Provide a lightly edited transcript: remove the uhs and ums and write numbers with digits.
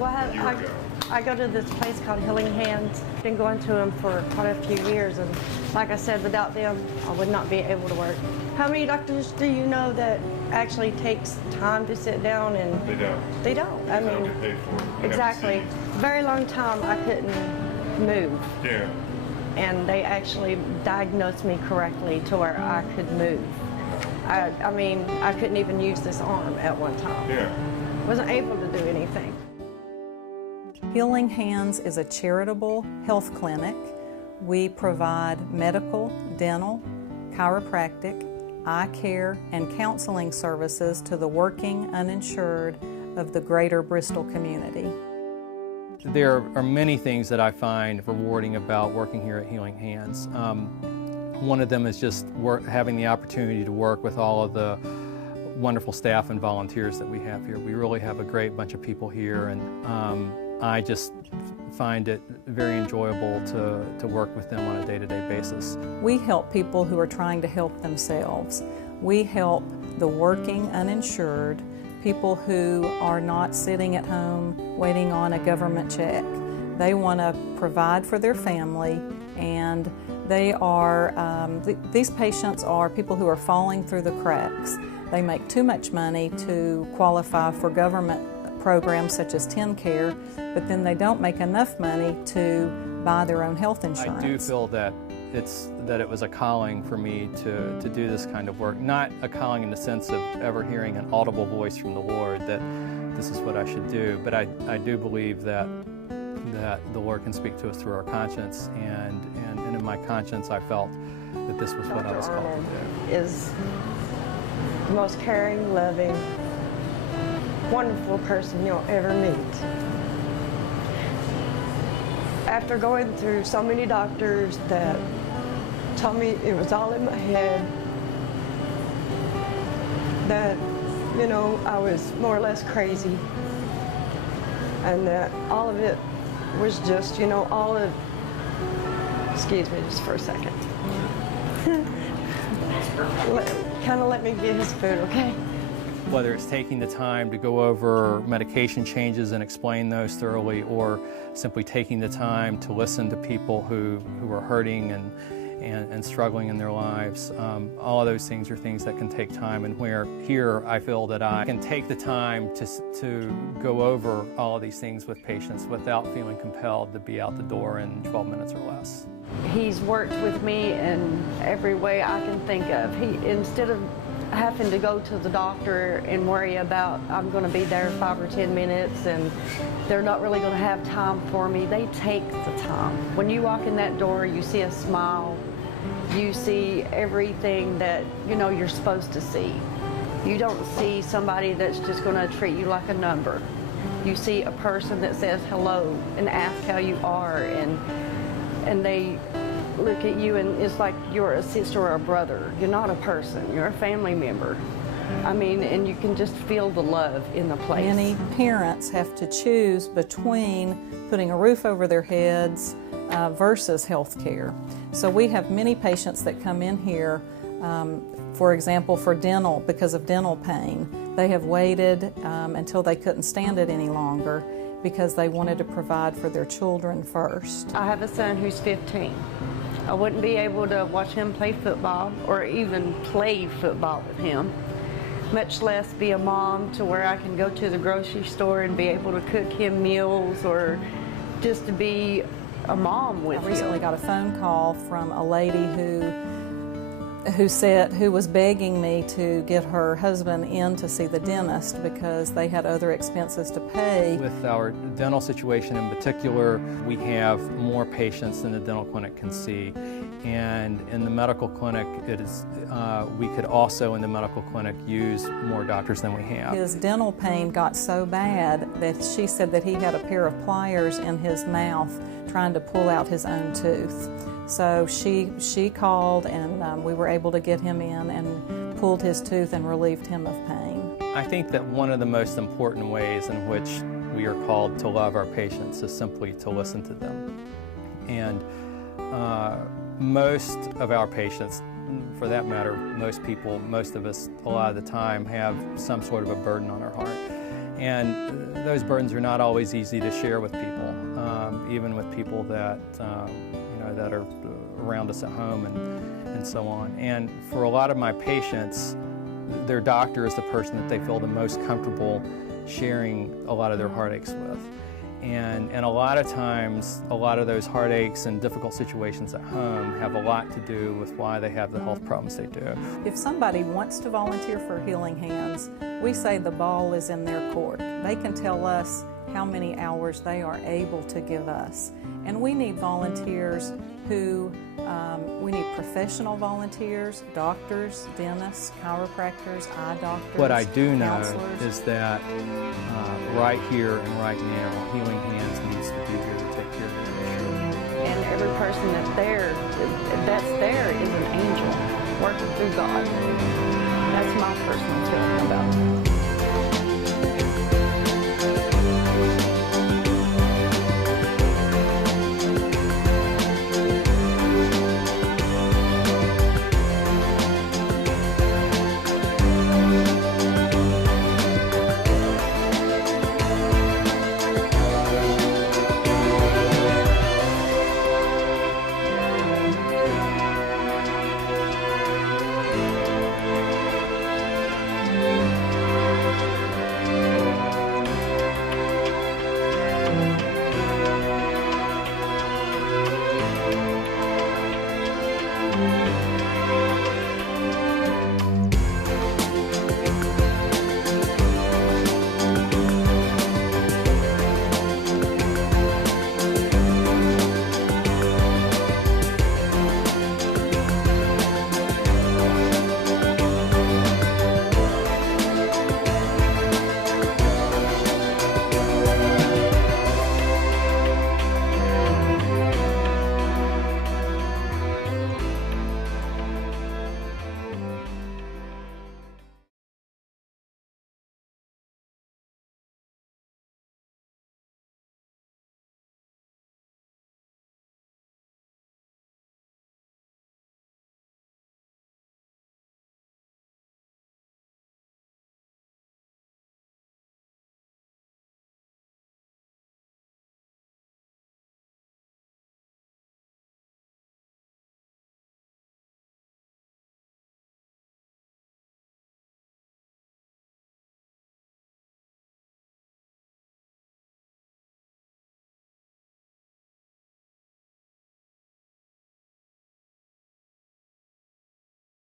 Well, a year ago? I go to this place called Healing Hands. I've been going to them for quite a few years, and like I said, without them, I would not be able to work. How many doctors do you know that actually takes time to sit down and... They don't. They don't. I They don't mean, get paid for it. They exactly. have to see Very long time I couldn't move. you. Yeah. And they actually diagnosed me correctly to where I could move. I mean, I couldn't even use this arm at one time. Yeah. Wasn't able to do anything. Healing Hands is a charitable health clinic. We provide medical, dental, chiropractic, eye care, and counseling services to the working uninsured of the greater Bristol community. There are many things that I find rewarding about working here at Healing Hands. One of them is just having the opportunity to work with all of the wonderful staff and volunteers that we have here. We really have a great bunch of people here, and I just find it very enjoyable to work with them on a day-to-day basis. We help people who are trying to help themselves. We help the working uninsured, people who are not sitting at home waiting on a government check. They want to provide for their family, and they are, these patients are people who are falling through the cracks. They make too much money to qualify for government programs such as TennCare, but then they don't make enough money to buy their own health insurance. I do feel that it was a calling for me to do this kind of work. Not a calling in the sense of ever hearing an audible voice from the Lord that this is what I should do, but I do believe that the Lord can speak to us through our conscience, and in my conscience I felt that this was what I was called to do. Is the most caring, loving, wonderful person you'll ever meet. After going through so many doctors that told me it was all in my head, that, you know, I was more or less crazy, and that all of it was just, you know, all of, excuse me just for a second. Kind of let me get his food, okay? Whether it's taking the time to go over medication changes and explain those thoroughly, or simply taking the time to listen to people who are hurting and struggling in their lives, all of those things are things that can take time, and where here I feel that I can take the time to go over all of these things with patients without feeling compelled to be out the door in 12 minutes or less. He's worked with me in every way I can think of. Instead of having to go to the doctor and worry about I'm going to be there 5 or 10 minutes and they're not really going to have time for me, they take the time. When you walk in that door, you see a smile, you see everything that you know you're supposed to see. You don't see somebody that's just going to treat you like a number. You see a person that says hello and asks how you are, and they look at you and it's like you're a sister or a brother. You're not a person, you're a family member. I mean, and you can just feel the love in the place. Many parents have to choose between putting a roof over their heads versus health care. So we have many patients that come in here, for example, for dental, because of dental pain. They have waited until they couldn't stand it any longer because they wanted to provide for their children first. I have a son who's 15. I wouldn't be able to watch him play football or even play football with him, much less be a mom to where I can go to the grocery store and be able to cook him meals or just to be a mom with him. I recently got a phone call from a lady who was begging me to get her husband in to see the dentist because they had other expenses to pay. With our dental situation in particular, we have more patients than the dental clinic can see. And in the medical clinic, we could also in the medical clinic use more doctors than we have. His dental pain got so bad that she said that he had a pair of pliers in his mouth trying to pull out his own tooth. So she called, and we were able to get him in and pulled his tooth and relieved him of pain. I think that one of the most important ways in which we are called to love our patients is simply to listen to them. And most of our patients, for that matter, most people, most of us, a lot of the time have some sort of a burden on our heart. And those burdens are not always easy to share with people, even with people that, that are around us at home and so on. And for a lot of my patients, their doctor is the person that they feel the most comfortable sharing a lot of their heartaches with. And a lot of times, a lot of those heartaches and difficult situations at home have a lot to do with why they have the health problems they do. If somebody wants to volunteer for Healing Hands, we say the ball is in their court. They can tell us how many hours they are able to give us. And we need volunteers who, we need professional volunteers, doctors, dentists, chiropractors, eye doctors, What I do know counselors. is that right here and right now, Healing Hands needs to be here to take care of the uninsured. And every person that's there is an angel working through God. That's my personal feeling.